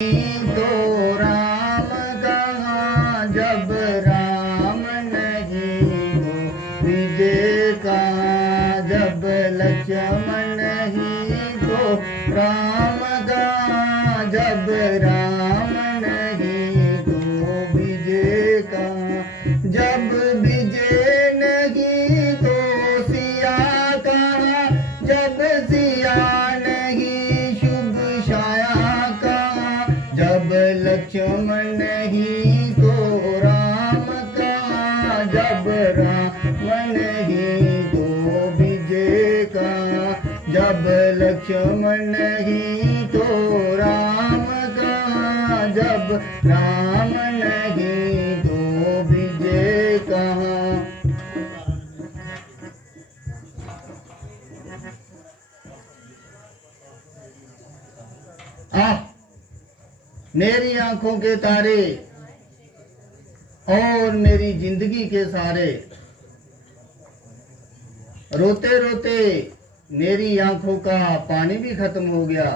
तो राम कहाँ जब राम नहीं हो, विजय कहाँ जब लक्ष्मण नहीं तो राम कहाँ जब राम नहीं तो विजय कहाँ जब विजय नहीं तो सिया कहाँ जब सिया नहीं शुभ छाया कहाँ जब लक्ष्मण नहीं तो राम कहाँ जब राम नहीं तो विजय कहाँ जब लक्ष्मण नहीं तो राम कहाँ जब राम नहीं तो विजय कहाँ। मेरी आंखों के तारे और मेरी जिंदगी के सारे, रोते रोते मेरी आंखों का पानी भी खत्म हो गया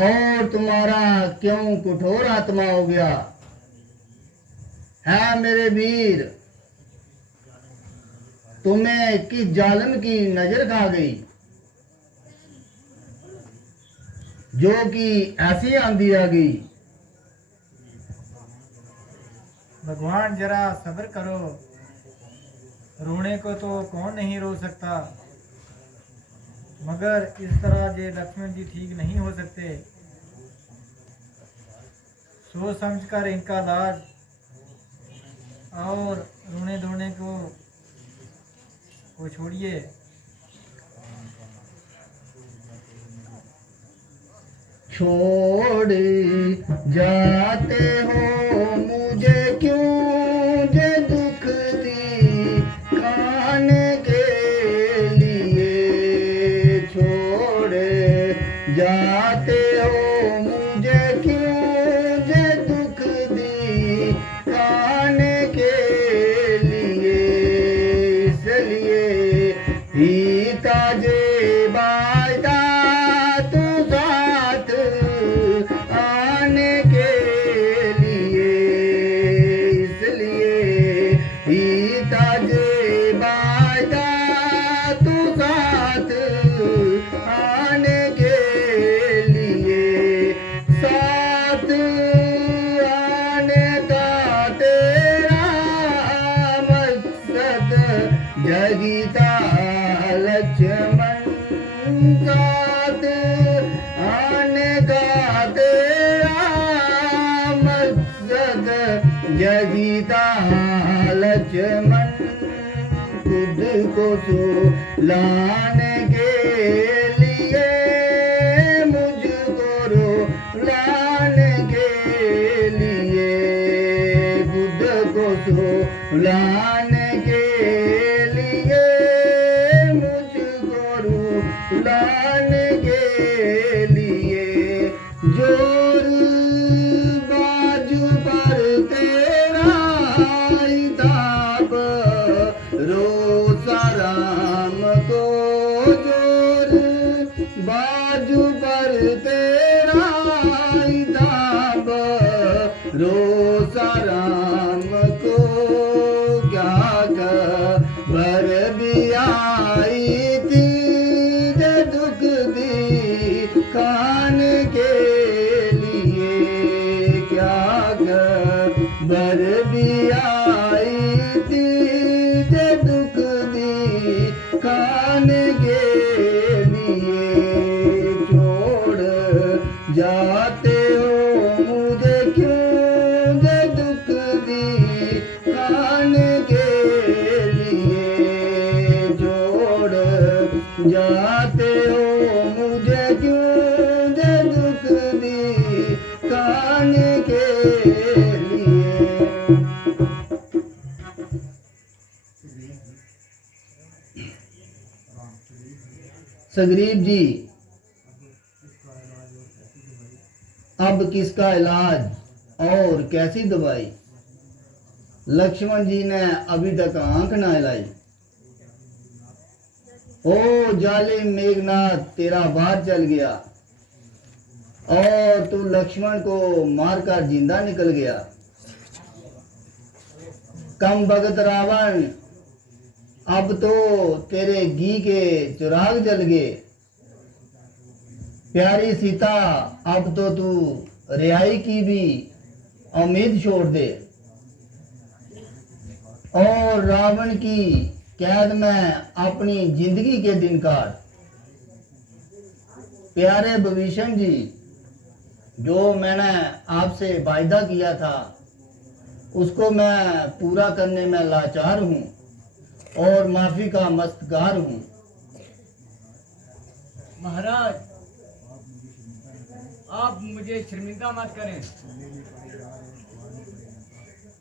और तुम्हारा क्यों कठोर आत्मा हो गया है मेरे वीर, तुम्हें किस जालिम की नजर खा गई जो कि ऐसी आंधी आ गई। भगवान जरा सब्र करो, रोने को तो कौन नहीं रो सकता, मगर इस तरह ये लक्ष्मण जी ठीक नहीं हो सकते। सोच समझ कर इनका इलाज और रोने धोने को छोड़िए। छोड़ जाते हो मुझे क्यों जे दुख दी खाने के लिए, छोड़ जाते हो मुझे क्यों जे दुख दी खाने के लिए, इसलिए ही ताजे वायदा जगीता लक्ष्मण साथ आने का तेरा मकसद, जगीता लक्ष्मण खुद को सुलाने के लिए मुझको रुलाने के लिए, खुद को सुलाने के लाने के लिए, जोर बाजू पर तेरा हिताब रोसा राम को, जोर बाजू पर तेरा हिताब रोसा राम को, क्या खबर भी आई खाने के लिए, क्या खबर भी आई थी जे दुख दी खाने के लिए, छोड़ जाते हो मुझे क्यों जे दुख दी खाने के लिए, छोड़ जाते हो मुझे क्यों जे दुख दी खाने के लिए। सुग्रीव जी, अब किसका इलाज और कैसी दवाई। लक्ष्मण जी ने अभी तक आंख ना हिलाई। ओ जालिम मेघनाथ तेरा बाहर चल गया, और तू लक्ष्मण को मारकर जिंदा निकल गया। कम बगत रावण, अब तो तेरे घी के चिराग जल गए। प्यारी सीता, अब तो तू रिहाई की भी उम्मीद छोड़ दे और रावण की कैद में अपनी जिंदगी के दिन काट। प्यारे विभीषण जी, जो मैंने आपसे वायदा किया था उसको मैं पूरा करने में लाचार हूँ और माफी का मस्तगार हूँ। महाराज, आप मुझे शर्मिंदा मत करें।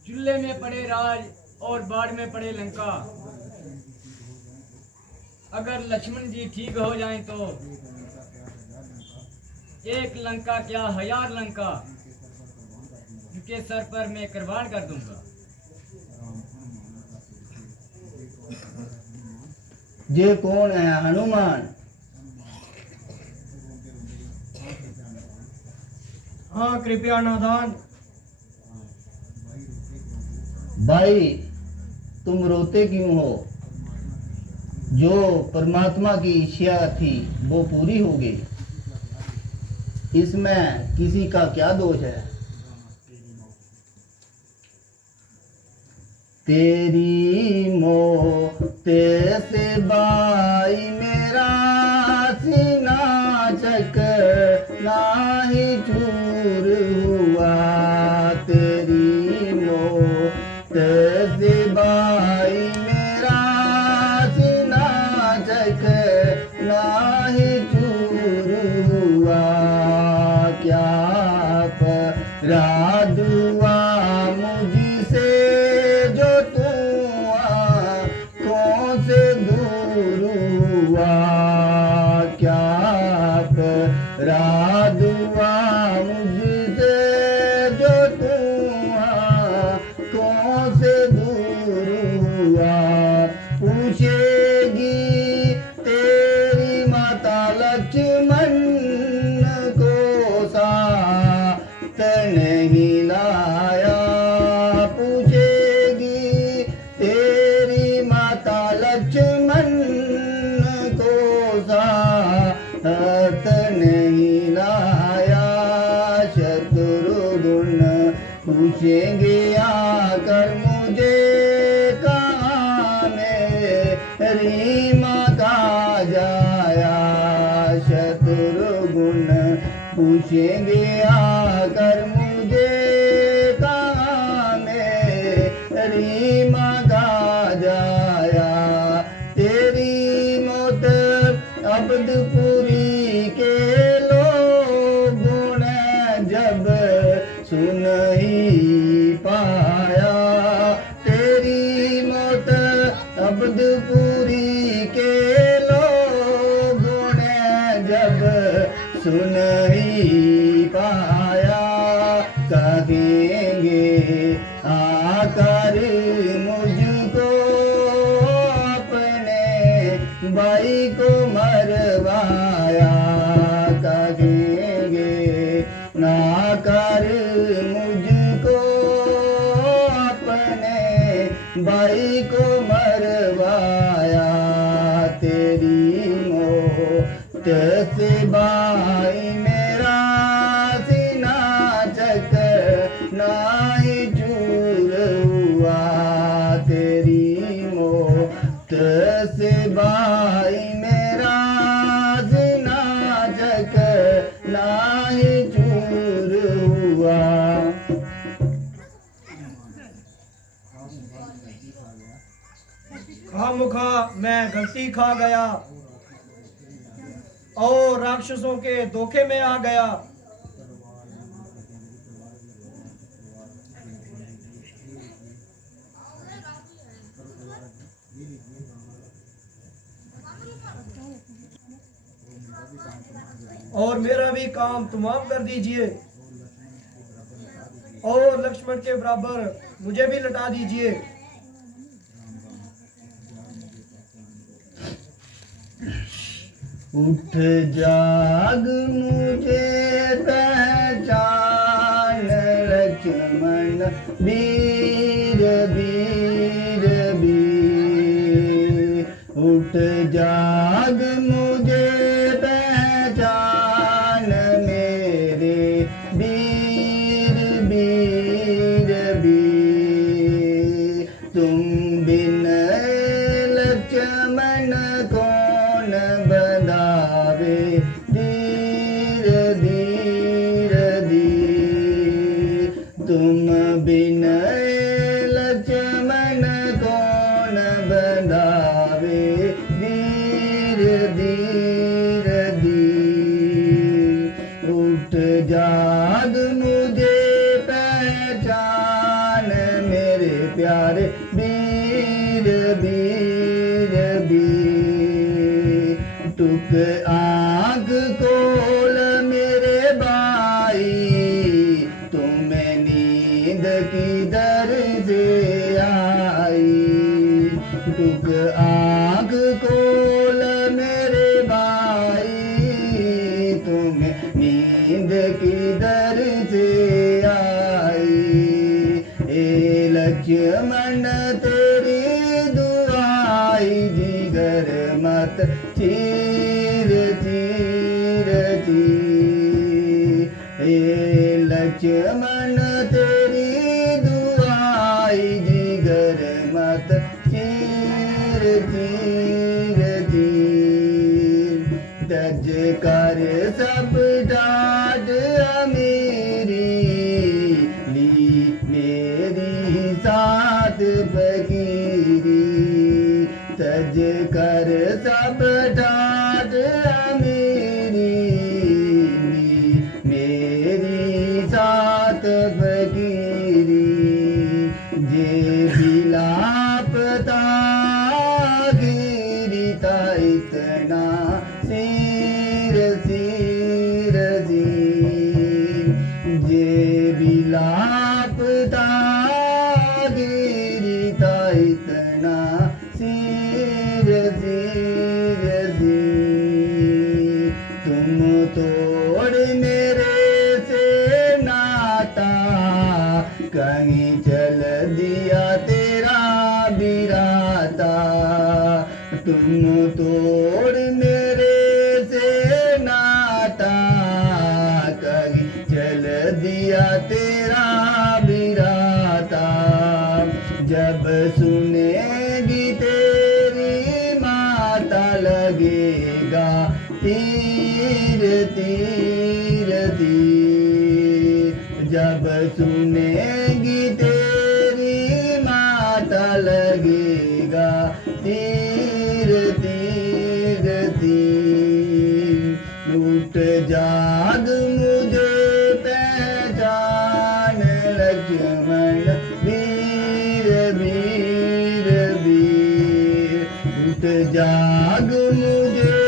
चूल्हे में पड़े राज और बाढ़ में पड़े लंका। अगर लक्ष्मण जी ठीक हो जाएं तो एक लंका क्या 1000 लंका उनके सर पर मैं कुर्बान कर दूंगा। ये कौन है? हनुमान? हाँ कृपया नादान। भाई, तुम रोते क्यों हो? जो परमात्मा की इच्छा थी वो पूरी हो गई, इसमें किसी का क्या दोष है? तेरी मोह से भाई मेरा सीना चक नाही चूर हुआ। तेरी मोह से भाई मेरा सीना चक नाही चूर हुआ। क्या अपराध हुआ मुझसे जो तू आँखों से दूर हुआ। क्या अपराध हुआ मुझसे जो तू आँखों से दूर हुआ। पूछेगी तेरी माता लक्ष्मण को साथ नहीं लाया। पूछेगी तेरी माता लक्ष्मण को साथ नहीं लाया। शत्रुघ्न पूछेंगे आकर मुझे कहाँ मेरी माँ का जाया। शत्रुघ्न पूछेंगे आकर मुझे कहाँ मेरी माँ का जाया। तेरी मौत अब्दपुरी के लोगों ने जब सुन ही पाया। तेरी मौत अब्दपुरी के लोगों ने जब सुन ही पाया। कहेंगे आकर मुझको अपने भाई को मरवाया। कहेंगे ना कर मुझको अपने भाई को मरवाया। तेरी मौत से भाई मेरा सीना चक नाही चूर हुआ। तेरी मौत से भाई मेरा सीना चक नाही चूर हुआ। खामुखा मैं गलती खा गया और राक्षसों के धोखे में आ गया। और मेरा भी काम तमाम कर दीजिए और लक्ष्मण के बराबर मुझे भी लौटा दीजिए। उठ जाग मुझे वीर वीर वीर। उठ जाग मुझे पहचान मेरे वीर वीर वीर। तुम बिन लक्ष्मण कौन बंधावे धीर धीर धीर। तुम बिन लक्ष्मण कौन बंधावे धीर धीर धीर। उठ जाग मुझे पहचान मेरे प्यारे वीर वीर वीर। टुक आँख खोल मेरे भाई, तुम्हें नींद किधर से आई। टुक आँख खोल मेरे भाई, तुम्हें नींद किधर से आई। ए लक्ष्मण तेरी दुआई, जिगर मत चीर चीर चीर। ए लक्ष्मण तेरी दुआई, जिगर मत चीर चीर चीर। तज कर सब डाट अमीरी, ली मेरी साथ फकीरी। तज कर सब डाट अमीरी, ली मेरी साथ फकीरी। जे बिलापता गिरिता इतना सिर सिर सिर। जे बिलापता गिरिता इतना सिर सिर सिर। तुम तोड़ मेरे से नाता, कहीं चल दिया तेरा बिराता। तुम तोड़ मेरे से नाता, कहीं चल दिया तेरा बिराता। जब सुनेगी तेरी माता, लगेगा तीर तीर तीर। जब सुनेगी तेरी माता, लगेगा तीर तीर तीर। उठ जाग मुझे पहचान लक्ष्मण वीर वीर वीर। उठ जाग मुझे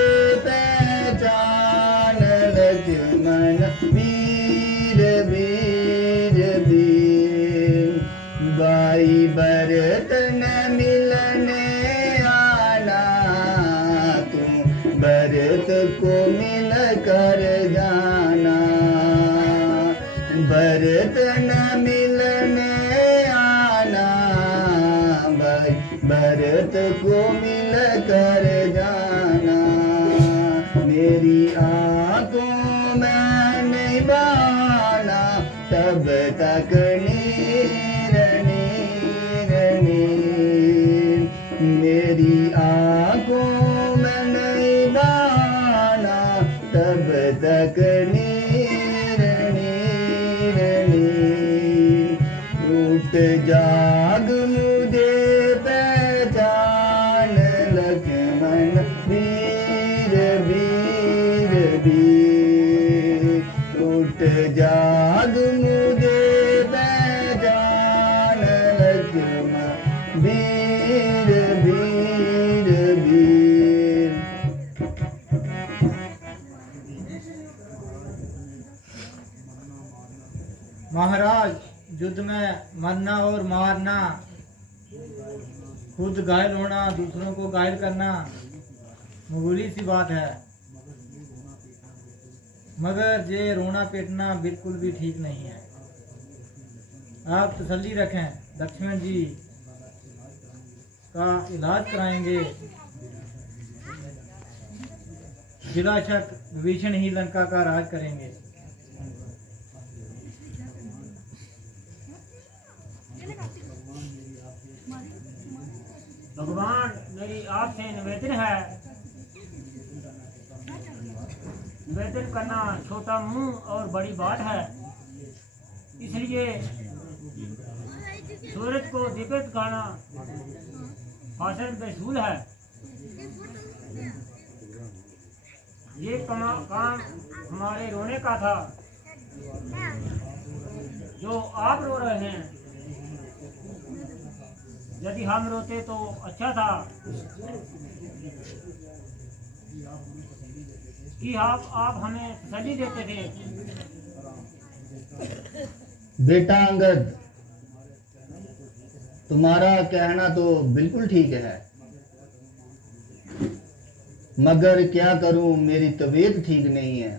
पहचान लक्ष्मण वीर वीर वीर। भाई भरत न मिलने आना, तुम भरत को मिल कर जाना। भरत न मिलने आना, भाई भरत को मिल कर जाना। मेरी आंखों में नहीं बहाना, तब तक नीर नीर नीर। मेरी आंखों में नहीं बहाना, तब तक नीर नीर नीर। उठ जाग मुझे पहचान लक्ष्मण वीर वीर वीर। उठ जाग मुझे पहचान लक्ष्मण वीर वीर वीर। महाराज, युद्ध में मरना और मारना, खुद घायल होना, दूसरों को घायल करना मामूली सी बात है, मगर ये रोना पीटना बिल्कुल भी ठीक नहीं है। आप तसल्ली रखें, लक्ष्मण जी का इलाज कराएंगे। बिला शक विभीषण ही लंका का राज करेंगे। भगवान, मेरी आपसे निवेदन है, निवेदन करना छोटा मुंह और बड़ी बात है, इसलिए सूरज को दिव्य दिखाना हासिल बेसूल है। ये काम हमारे रोने का था, जो आप रो रहे हैं। यदि हम रोते तो अच्छा था कि आप हमें तसल्ली देते थे। बेटा अंगद, तुम्हारा कहना तो बिल्कुल ठीक है, मगर क्या करूं, मेरी तबीयत ठीक नहीं है।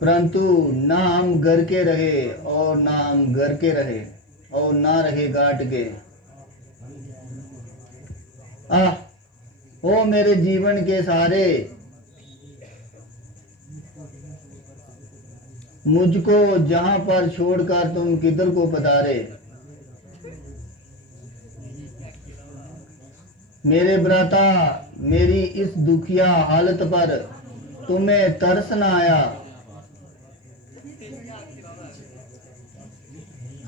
परंतु ना हम घर के रहे और ना हम घर के रहे और ना रहे घाट के। ओ मेरे जीवन के सारे, मुझको जहां पर छोड़कर तुम किधर को पधारे। मेरे भ्राता, मेरी इस दुखिया हालत पर तुम्हें तरस न आया।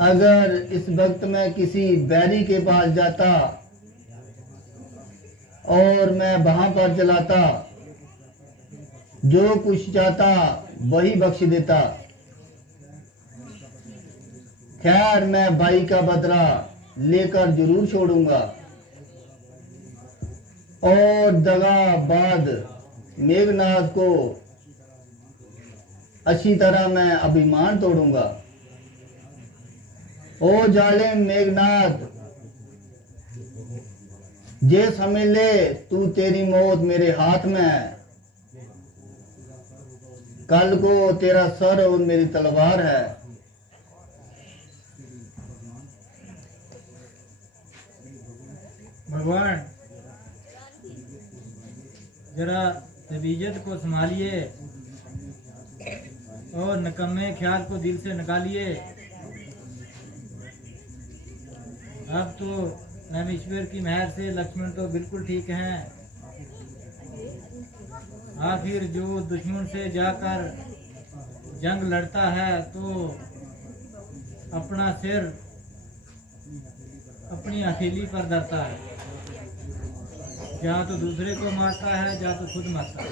अगर इस वक्त मैं किसी बैरी के पास जाता और मैं वहां पर चलाता, जो कुछ चाहता वही बख्श देता। खैर, मैं भाई का बदला लेकर जरूर छोड़ूंगा और दगाबाज मेघनाथ को अच्छी तरह मैं अभिमान तोड़ूंगा। ओ जालिम मेघनाथ, जे समझ ले तू तेरी मौत मेरे हाथ में है। कल को तेरा सर और मेरी तलवार है। भगवान, जरा तबीयत को संभालिए और नकम्मे ख्याल को दिल से निकालिए। अब तो रामेश्वर की मेहर से लक्ष्मण तो बिल्कुल ठीक हैं। आखिर जो दुश्मन से जाकर जंग लड़ता है तो अपना सिर अपनी हथेली पर धरता है, या तो दूसरे को मारता है या तो खुद मारता है।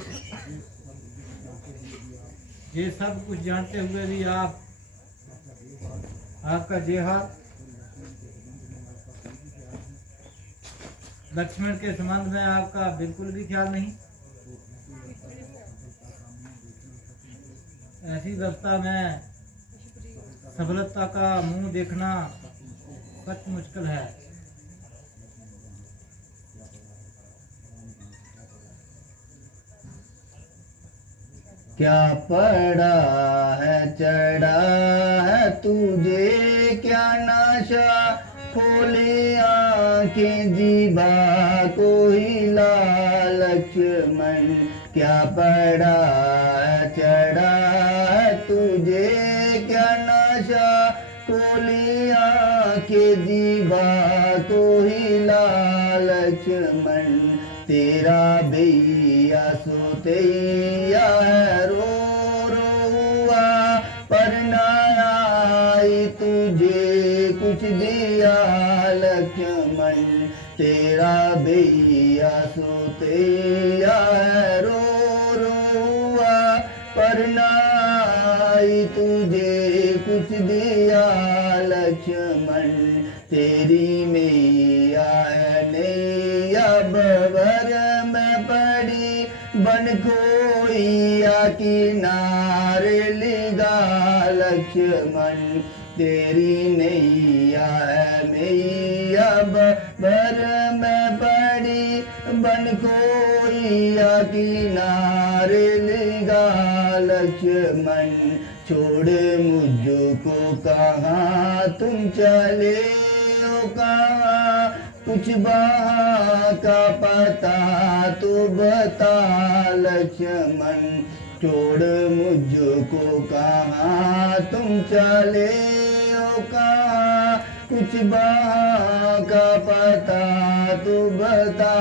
ये सब कुछ जानते हुए भी आपका जेहाद लक्ष्मण के संबंध में आपका बिल्कुल भी ख्याल नहीं। ऐसी अवस्था में सफलता का मुंह देखना सच मुश्किल है। क्या पड़ा है चढ़ा है तुझे, क्या नशा खोले आंखें जीवा को हिला। लक्ष्मण, क्या पड़ा है चढ़ा है तुझे, क्या नशा खोले आंखें जीवा को हिला। लक्ष्मण, तेरा भैया सोतैया है, रो रो हुआ पर ना आई तुझे कुछ दिया। लक्ष्मण, तेरा भैया सोतैया है, रो रो हुआ पर ना आई तुझे कुछ दिया। लक्ष्मण, तेरी मैया है नैया बबर में पड़ी, बन खोइया किनारे लिगा। लक्ष्मण, तेरी नैया है मैया बबर में पड़ी, बन खोइया किनारे लिगा। लक्ष्मण छोड़ मुझको कहाँ तुम चले हो कहाँ कुछ वहाँ का पता तो बता लक्ष्मण छोड़ मुझको कहाँ तुम चले हो कहाँ कुछ वहाँ का पता तो बता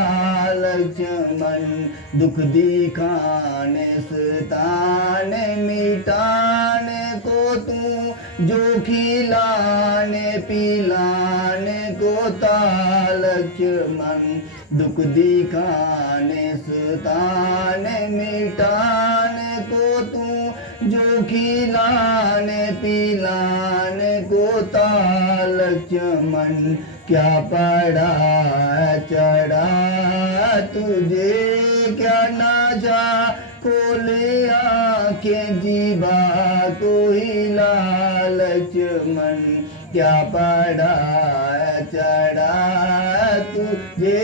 लक्ष्मण दुख दिखाने सताने मिटाने को तू जो खिलाने पिलाने को ता लक्ष्मण दुख दिखाने सताने मिटाने को तू जो खिलाने पिलाने को ता लक्ष्मण क्या पड़ा चढ़ा तुझे क्या नाचा खोले आंखें जीवा को हिला लक्ष्मण क्या पड़ा चढ़ा तुझे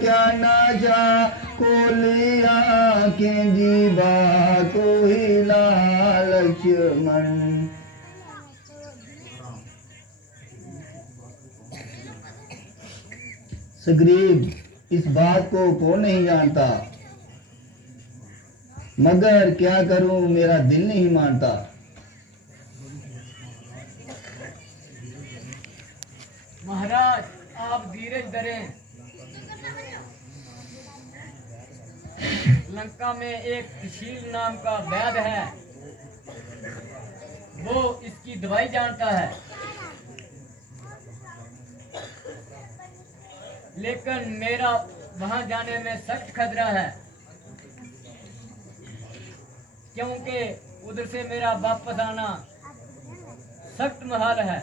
क्या नाचा खोले आंखें जीवा को हिला लक्ष्मण। सुग्रीव इस बात को कौन नहीं जानता मगर क्या करूं मेरा दिल नहीं मानता। महाराज आप धीरज धरें। लंका में एक सुशील नाम का वैद्य है, वो इसकी दवाई जानता है, लेकिन मेरा वहां जाने में सख्त खतरा है क्योंकि उधर से मेरा वापस आना सख्त महाल है।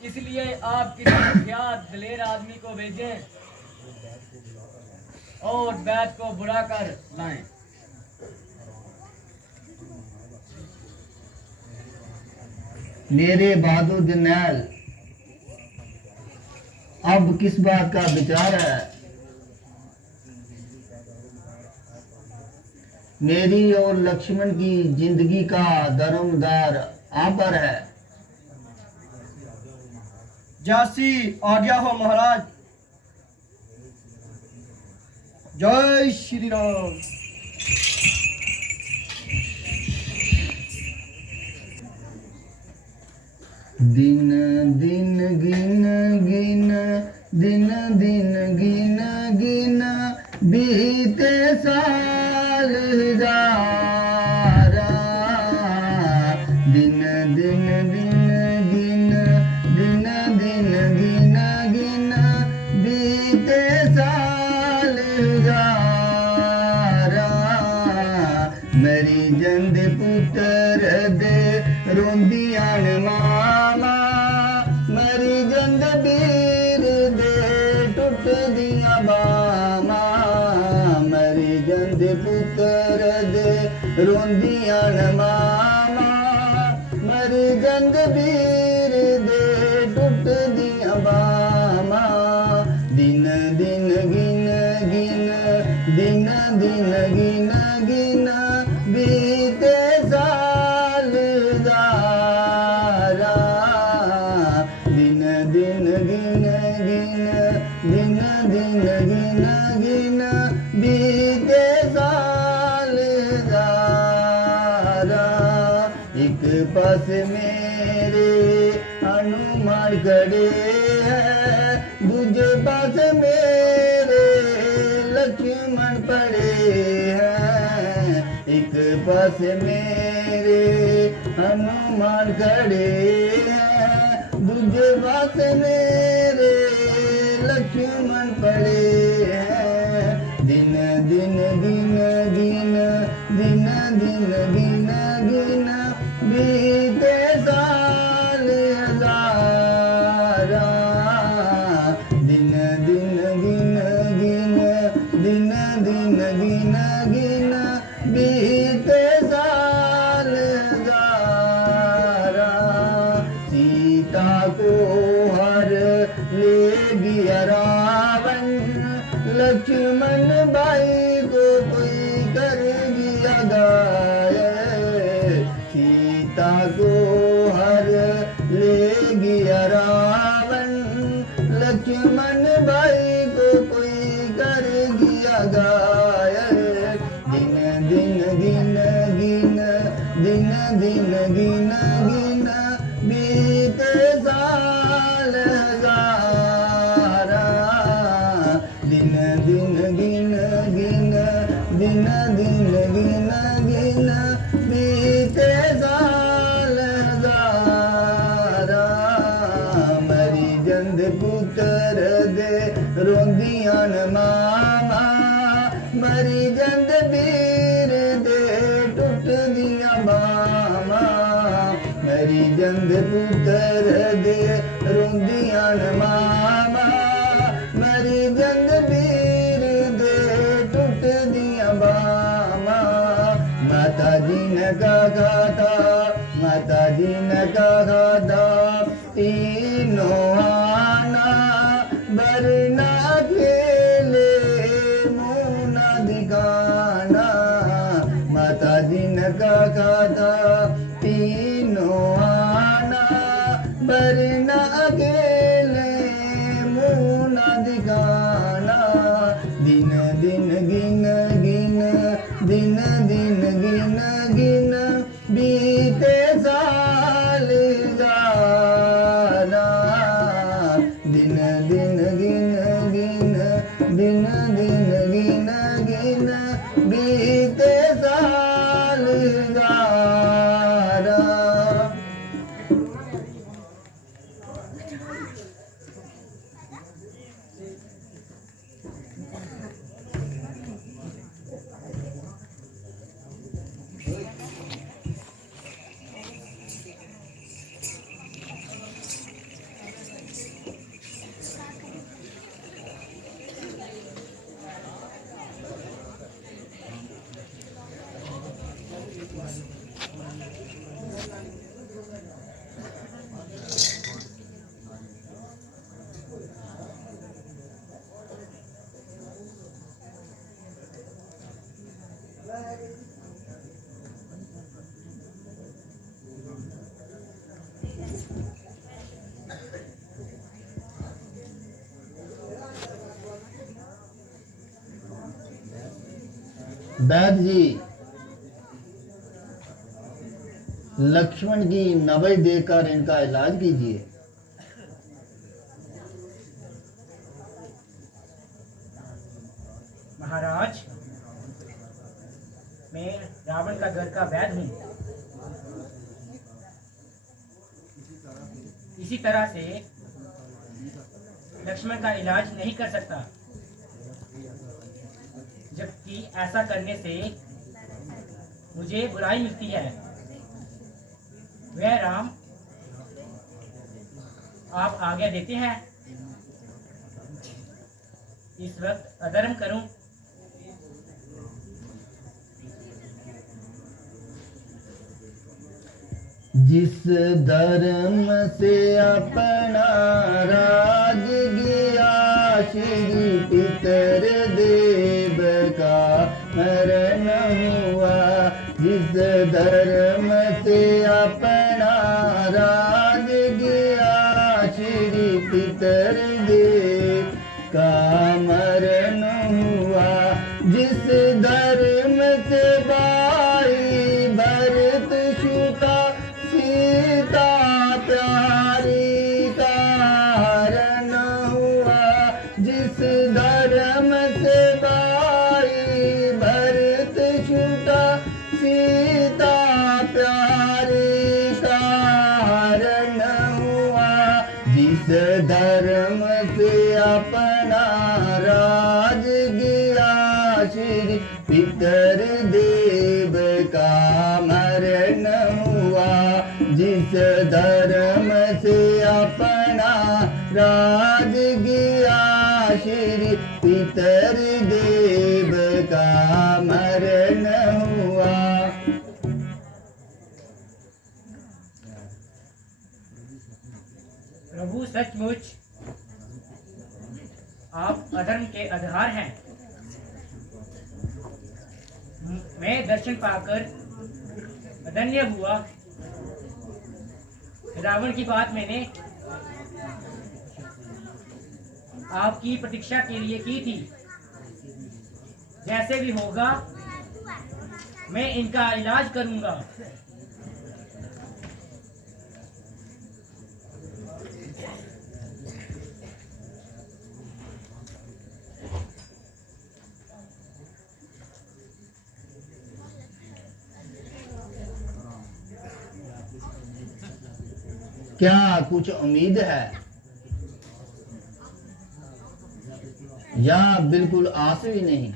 इसलिए आप किसी होशियार दलेर आदमी को भेजें और वैद्य को बुला कर लाएं। मेरे बहादुर जरनैल अब किस बात का विचार है। मेरी और लक्ष्मण की जिंदगी का दरमदार आप पर है। जासी आज्ञा हो महाराज। जय श्री राम। दिन दिन गिन गिन दिन दिन गिन गिन बीते साल हजारा दिन दिन दिन गिन दिन दिन गिन गिन बीते साल हजारा मेरी जंद पुत्र दे रोंदियान मामा मेरी जंद बीर दे टुट दिया बामा मेरी जंद पुत्र दे रोंदियान मामा मेरी जंद बीर दे टुट दिया बामा दिन दिन गिन गिन दिन दिन गिन गिन बीते साल हजारा दिन दिन गिन गिन दिन दिन गिन गिन बीते साल हजारा एक पास मेरे हनुमान खड़े हैं दूजे पास मेरे लक्ष्मण पड़े हैं एक पास मेरे हनुमान खड़े हैं दूजे पास मेरे लक्ष्मण पड़े हैं दिन दिन गिन गिन दिन दिन गिन गिन बीते साल हजारा दिन दिन गिन गिन दिन दिन गिन गिन बीते साल हजारा सीता को हर ले गया रावण लक्ष्मण भाई को कोई दिन दिन गिन गिन बीते साल हजारा मरी जंद पुत्र दे रोंदियां न मामा मरी जंद वीर दे टुट दियां बामा मरी जंद पुत्र दे रोंदियां न मामा मरी जंद वीर दे टुट दियां बामा माता जी ने कहा था माता जी ने कहा था तीनों आना वरना खेले मुँह न दिखाना माता जी ने कहा था तीनों आना वरना अकेले मुँह न दिखाना दिन दिन गिन गिन दिन दिन गिन गिन बीते साल जाना दिन दिन गिन गिन दिन दिन गिन गिन बीते साल जाना वैद्य जी लक्ष्मण की नवई देकर इनका इलाज कीजिए। महाराज, मैं रावण का घर का वैद्य हूँ। इसी तरह से लक्ष्मण का इलाज नहीं कर सकता, जबकि ऐसा करने से मुझे बुराई मिलती है। वह राम, आप आज्ञा देते हैं इस वक्त अधर्म करूं? जिस धर्म से अपना राज गया श्री पितर देव का मरण हुआ। जिस धर्म से अपना राज गया श्री पितर देव का मरण हुआ। जिस धर्म से भाई भरत छूटा सीता प्यारी का हरण हुआ। जिस धर्म से भाई भरत छूटा सीता प्यारी का हरण हुआ। जिस धर्म से अपना राज गया श्री पितर देव का मरण हुआ। जिस धर्म से अपना राज गया श्री पितर देव का मरण हुआ। प्रभु, सचमुच आप अधर्म के आधार हैं। मैं दर्शन पाकर धन्य हुआ। रावण की बात मैंने आपकी प्रतीक्षा के लिए की थी। जैसे भी होगा मैं इनका इलाज करूंगा। क्या कुछ उम्मीद है या बिल्कुल आस भी नहीं?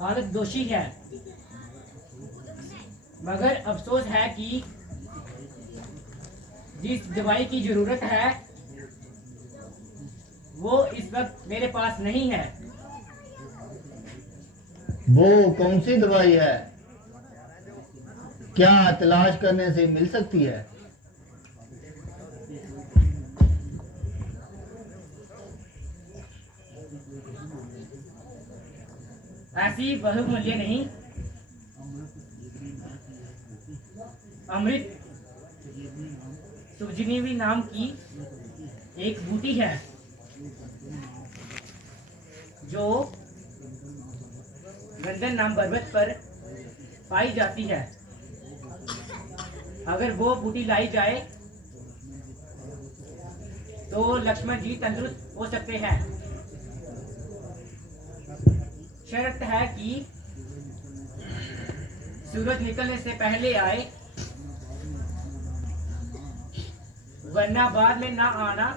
हालत दोषी है, मगर अफसोस है कि जिस दवाई की जरूरत है वो इस वक्त मेरे पास नहीं है। वो कौन सी दवाई है? क्या तलाश करने से मिल सकती है? ऐसी बहुमूल्य नहीं, अमृत सुजनीवी नाम की एक बूटी है जो गंदन नाम पर्वत पर पाई जाती है। अगर वो बूटी लाई जाए तो लक्ष्मण जी तंदुरुस्त हो सकते हैं। शर्त है कि सूरज निकलने से पहले आए, वरना बाद में ना आना